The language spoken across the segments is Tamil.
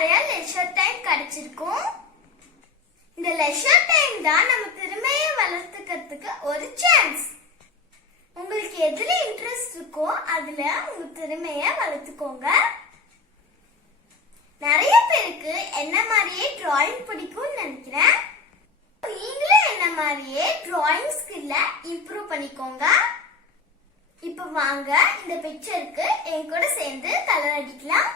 நிறைய லெஷர் டைம் கிடைச்சிருக்கும். இந்த லெஷர் டைம் தான் நம்ம திறமையை வளர்த்துக்கிறதுக்கு ஒரு சான்ஸ். உங்களுக்கு எதுல இன்ட்ரெஸ்ட் இருக்கோ அதுல உங்க திறமைய வளர்த்துக்கோங்க. நிறைய பேருக்கு என்ன மாதிரியே டிராயிங் பிடிக்கும்னு நினைக்கிறேன். நீங்களும் என்ன மாதிரியே டிராயிங் ஸ்கில்ல இம்ப்ரூவ் பண்ணிக்கோங்க. இப்ப வாங்க இந்த பிக்சருக்கு என் கூட சேர்ந்து கலர் அடிக்கலாம்.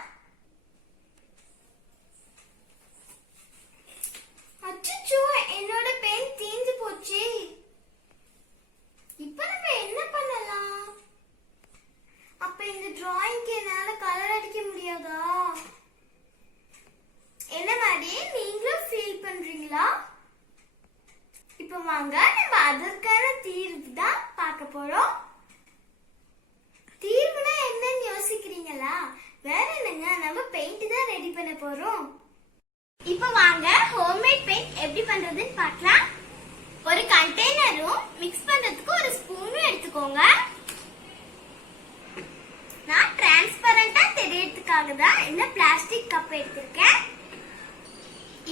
அச்சச்சோ, என்னோட பென் தீந்து போச்சு. இப்ப நம்ம என்ன பண்ணலாம்? அப்ப இந்த டிராயிங்க்கு என்னால கலர் அடிக்க முடியாதா? என்ன மாதிரி நீங்களும் ஃபீல் பண்றீங்களா? இப்ப வாங்க நம்ம அதற்கான தீர்வு தான் பார்க்க போறோம். தீர்வுனா என்னன்னு யோசிக்கிறீங்களா? வேற என்னங்க, நம்ம பெயிண்ட் தான் ரெடி பண்ண போறோம். இப்ப வாங்க ஹோம்மேட் பெயிண்ட் எப்படி பண்றதுன்னு பார்க்கலாம். ஒரு கண்டெய்னரும் மிக்ஸ் பண்றதுக்கு ஒரு ஸ்பூனும் எடுத்துக்கோங்க. நான் டிரான்ஸ்பரண்டா தெரியறதுக்காக தான் இந்த பிளாஸ்டிக் கப் எடுத்திருக்கேன்.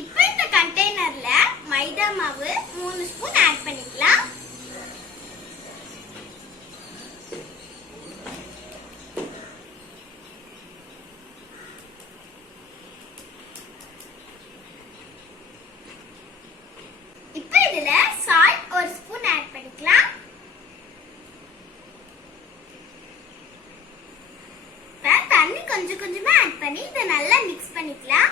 இப்ப இந்த கண்டெய்னர்ல மைதா மாவு 3 ஸ்பூன் ஆட் பண்ணிக்கலாம். இப்ப இதுல சால்ட் 1 ஸ்பூன் ஆட் பண்ணிக்கலாம். தண்ணி கொஞ்சம் கொஞ்சமா ஆட் பண்ணி இதை நல்லா மிக்ஸ் பண்ணிக்கலாம்.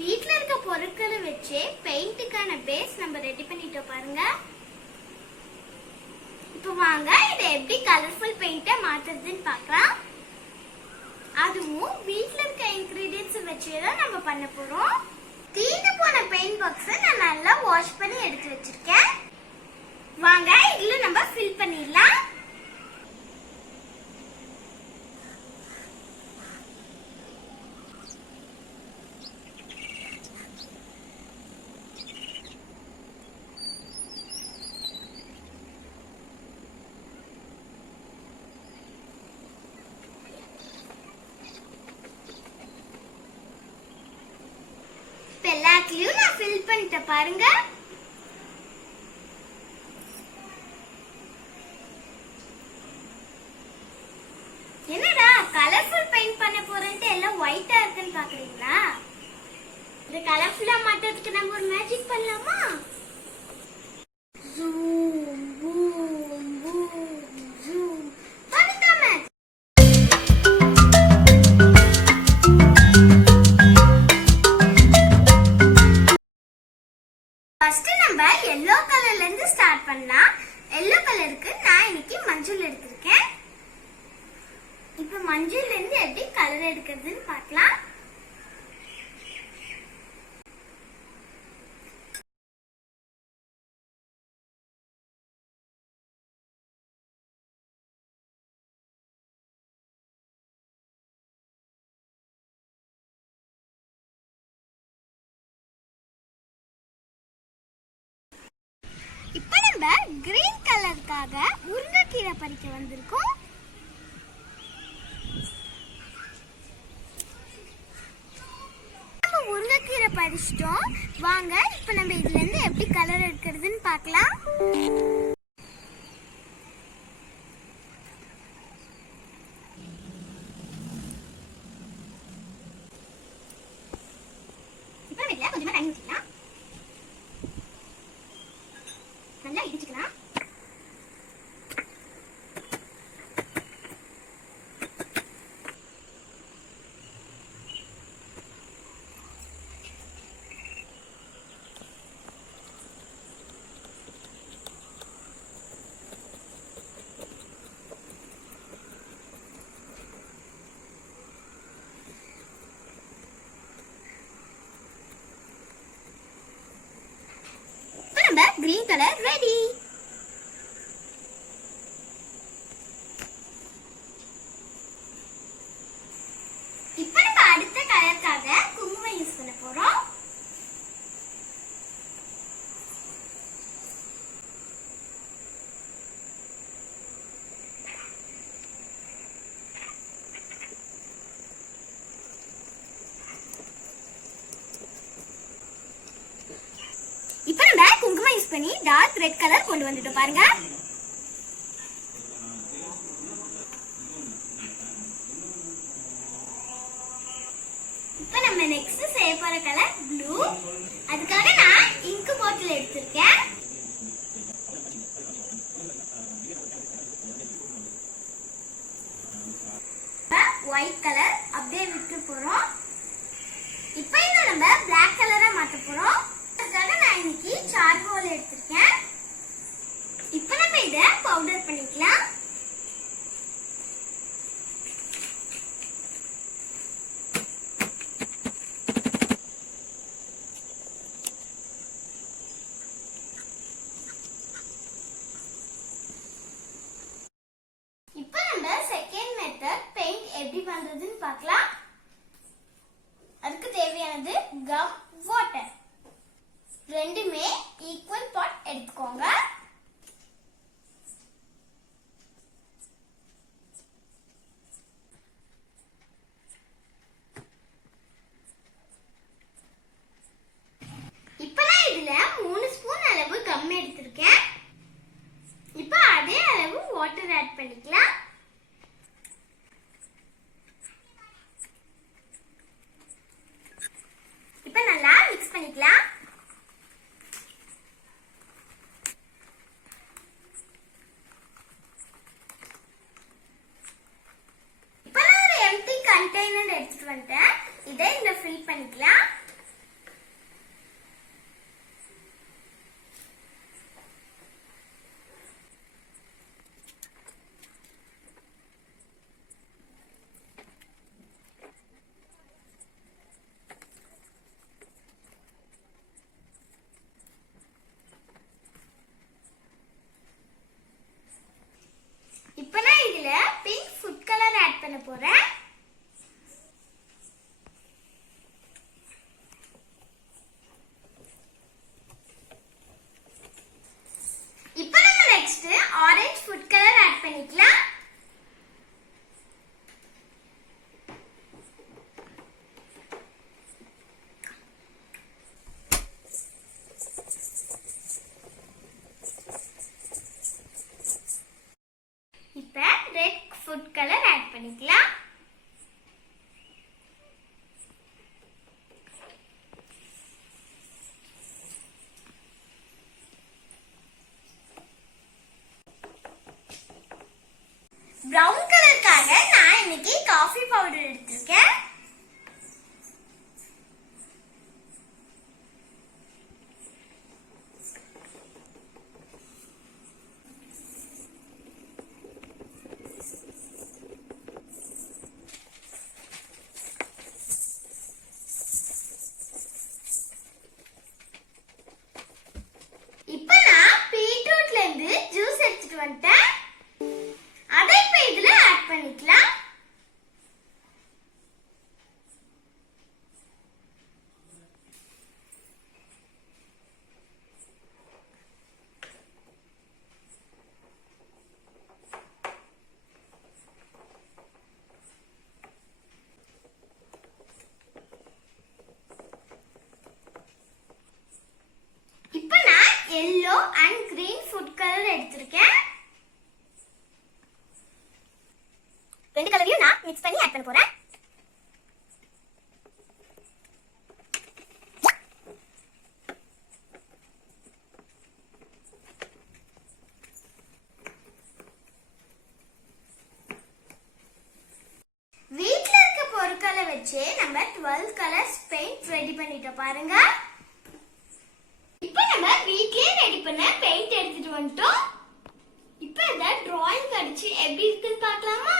வீட்ல இருக்க பொருட்களை வச்சு பெயிண்ட்டுக்கான பேஸ் நம்ம ரெடி பண்ணிட்டோம் பாருங்க. இப்போ வாங்க இதை எப்படி கலர்ஃபுல் பெயிண்டா மாத்துறதுன்னு பார்க்கலாம். அதுவும் வீட்ல இருக்க இன்கிரிடியன்ட்ஸ் வச்சு தான் நம்ம பண்ண போறோம். தீந்து போன பெயிண்ட் பாக்ஸை நான் நல்லா வாஷ் பண்ணி எடுத்து வச்சிருக்கேன். வாங்க இதுல நம்ம ஃபில் பண்ணிடலாம். எல்லாத்தையும் நான் ஃபில் பண்ணிட்டேன் பாருங்க. என்னடா கலர்ஃபுல் பெயிண்ட் பண்ண போறேன்ட்டு எல்லாம் ஒயிட்டா இருக்குன்னு பாக்குறீங்களா? இது கலர்ஃபுல்லா மாற்றதுக்கு நம்ம ஒரு மேஜிக் பண்ணலாமா? ஜூம் பூம் பூம் ஜூம் பண்ணிட்டோமே. ஃபர்ஸ்ட் நம்ம yellow கலர்ல இருந்து ஸ்டார்ட் பண்ணலாம். yellow கலருக்கு நான் இன்னைக்கு மஞ்சள் எடுத்திருக்கேன். இப்போ மஞ்சள்ல இருந்து எப்படி கலர் எடுக்கிறதுன்னு பார்க்கலாம். இப்ப நம்ம கிரீன் கலருக்காக முருங்கைக்கீரை பறிக்க வந்திருக்கோம். நம்ம முருங்கைக்கீரை பறிச்சிட்டோம். வாங்க இப்ப நம்ம இதுல இருந்து எப்படி கலர் எடுக்கிறதுன்னு பார்க்கலாம். இப்ப இதுல கொஞ்சமா தண்ணி ஊத்திக்கலாம். நல்லா இடிச்சுக்கலாம். Green colour ready. இப்போ நம்ம அடுத்த கலருக்காக குங்குமம் யூஸ் பண்ண போறோம். இப்போ நம்ம குங்குமம் யூஸ் பண்ணி டார்க் ரெட் கலர் கொண்டு வந்துட்டோம் பாருங்க. இப்போ நம்ம நெக்ஸ்ட் செய்ய போற கலர் ப்ளூ. அதுக்காக நான் இங்க் பாட்டில் எடுத்திருக்கேன். ஒயிட் கலர் அப்படியே விட்டு போறோம். இப்போ இத நம்ம Black கலரா மாத்த போறோம். அதுக்காக நான் இன்னைக்கு சார்கோல் எடுத்திருக்கேன். இப்போ நம்ம இத பவுடர் பண்ணிக்கலாம். இப்போ நம்ம செகண்ட் மெத்தட் பெயிண்ட் எப்படி பண்றதுன்னு பார்க்கலாம். அதுக்கு தேவையானது கம், வாட்டர் ரெண்டுமே ஈக்குவல் பார்ட் எடுத்துக்கோங்க. இப்போ நான் இதுல 3 ஸ்பூன் அளவு கம் எடுத்திருக்கேன். இப்போ அதே அளவு வாட்டர் ஆட் பண்ணிக்கலாம். இப்போ நல்லா மிக்ஸ் பண்ணிக்கலாம். இப்போ நான் ஒரு எம்டி கண்டெய்னர் எடுத்துட்டு வந்துட்டேன். இதை இந்த ஃபில் பண்ணிக்கலாம். இப்போ நான் இதுல பிங்க் ஃபுட் கலர் ஆட் பண்ண போறேன். இப்போ நம்ம next orange food colour add பண்ணிக்கலாம். இப்போ ரெட் ஃபுட் கலர் ஆட் பண்ணிக்கலாம். பிரவுன் கலருக்காக நான் இன்னைக்கு காஃபி பவுடர் எடுத்திருக்கேன். இப்போ நான் பீட்ரூட்ல இருந்து ஜூஸ் எடுத்துட்டு வந்துட்டேன். அதை இப்போ இதுல ஆட் பண்ணிக்கலாம். இப்போ நான் yellow and green food colour எடுத்திருக்கேன். ரெண்டு கலரையும் நான் மிக்ஸ் பண்ணி ஆட் பண்ண போறேன். வீட்ல இருக்க பொருட்களை வச்சு நம்ம 12 கலர்ஸ் பெயிண்ட் ரெடி பண்ணிட்டோம் பாருங்க. இப்போ நம்ம வீட்லயே ரெடி பண்ண பெயிண்ட் எடுத்துட்டு வந்துட்டோம். இப்போ இத டிராயிங் அடிச்சு எப்படி இருக்குன்னு பார்க்கலாமா?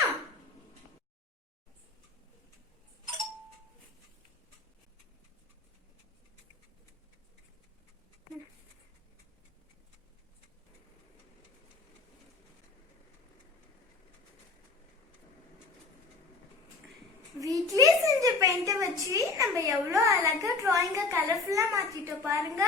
பெயிண்ட வச்சு நம்ம எவ்வளவு அழகா டிராயிங்க கலர்ஃபுல்லா மாத்திட்டோம் பாருங்க